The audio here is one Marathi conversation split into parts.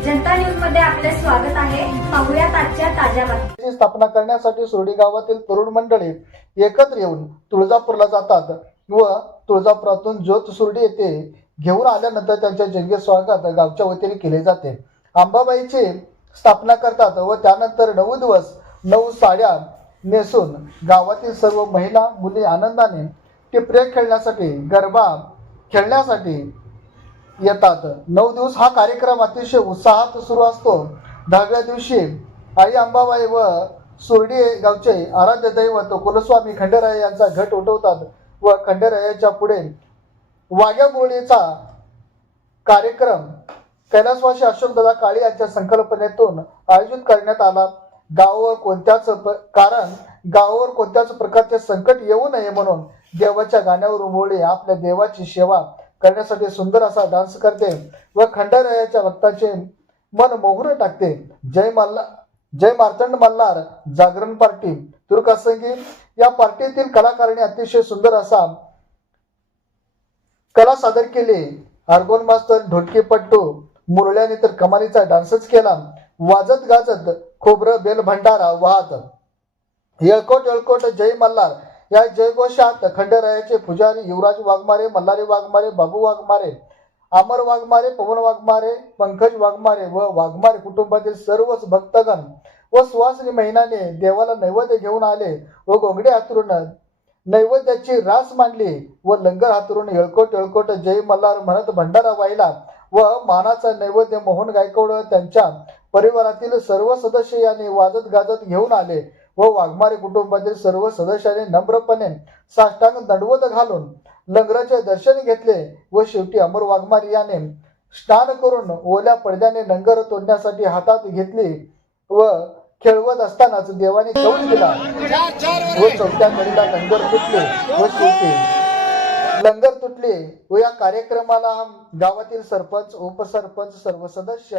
मध्ये आपले स्वागत आहे. पाहुयात आजच्या ताज्या बातम्या. स्थापना करण्यासाठी सुरडी गावातील तरुण मंडळी एकत्र येऊन तुळजापूरला जातात व तुळजापुरातून ज्योत सुरडी येथे घेऊन आल्यानंतर त्यांचे जंगे स्वागत गावच्या वतीने केले जाते. अंबाबाईची स्थापना करतात व त्यानंतर नऊ दिवस नऊ साड्या नेसून गावातील सर्व महिला मुली आनंदाने टिपरे खेळण्यासाठी गरबा खेळण्यासाठी येतात. नऊ दिवस हा कार्यक्रम अतिशय उत्साहात सुरू असतो. दहाव्या दिवशी आई अंबाबाई व सुर्डी गावचे आराध्य दैवत कुलस्वामी खंडेराय यांचा घट उठवतात व खंडेरायाच्या पुढे वाघ्या मुरळीचा कार्यक्रम कैलासवासी अशोकदादा काळे यांच्या संकल्पनेतून आयोजित करण्यात आला. गावावर कोणत्याच कारण गावावर कोणत्याच प्रकारचे संकट येऊ नये म्हणून देवाच्या गाण्यावर मुळे आपल्या देवाची सेवा करण्यासाठी सुंदर असा डान्स करते व खंडेरायाच्या भक्ताचे मन मोहून टाकते. जय मल्ला जय मार्तंड मल्हार जागरण पार्टी तुर्कासंगी या पार्टीतील कलाकारांनी अतिशय सुंदर असा कला सादर केली. आर्गोन मास्तर ढोलकीपट्टू मुरळ्याने तर कमालीचा डान्सच केला. वाजत गाजत खोबरं बेल भंडारा वाहत. येळकोट येळकोट जय मल्हार. या जयघोषात खंडरायाचे पुजारी युवराज वाघमारे मल्हारी वाघमारे बाबू वाघमारे अमर वाघमारे पवन वाघमारे पंकज वाघमारे व वाघमारे कुटुंबातील सर्वच भक्तगण व सुवासिनी महिनाने देवाला नैवेद्य घेऊन आले व गोंगडे हातरून नैवेद्याची रास मांडली व लंगर हातरून येळकोट येळकोट जय मल्हार म्हणत भंडारा वाहिला व मानाचा नैवेद्य मोहन गायकवाड त्यांच्या परिवारातील सर्व सदस्य यांनी वाजत गाजत घेऊन आले. व वाघमारे कुटुंबातील सर्व सदस्यांनी नम्रपणे साष्टांग दंडवत घालून लंगराचे दर्शन घेतले व शेवटी अमर वाघमारे याने स्नान करून ओल्या पडद्याने लंगर तोडण्यासाठी हातात घेतली व खेळवत असतानाच देवाने कौल दिला. व चौथ्या कडीला लंगर तुटले व शेवटी लंगर तुटले व या कार्यक्रमाला गावातील सरपंच उपसरपंच सर्व सदस्य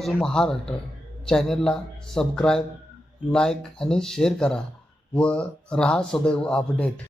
न्यूज महाराष्ट्र. चॅनेलला सबस्क्राईब लाईक आणि शेअर करा व रहा सदैव अपडेट